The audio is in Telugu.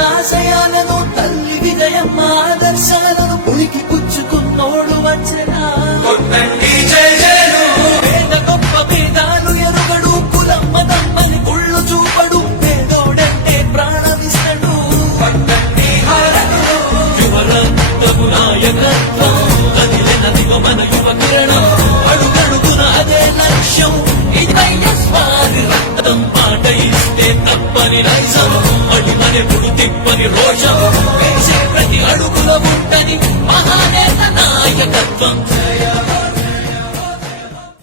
ఆశయాలను తల్లి విజయం ఆదర్శాలను ఉనికి పుచ్చుకున్నోడు వచ్చనా పేద గొప్ప భేదాలు ఎరుగడు కులం మతమ్మని గుళ్ళు చూపడు పేదోడంటే ప్రాణమిస్తడు యువరక్తము నాయకత్వం కదిలినదిగో మన యువ కిరణం అడుగడుగున అదే లక్ష్యం ఇది స్వామి రక్తం పాట ఇస్తే తప్పని నైజం అడిమనెప్పుడు తిప్పని రోషం వేసే ప్రతి అడుగులో ఉంటని మహానేత నాయకత్వం.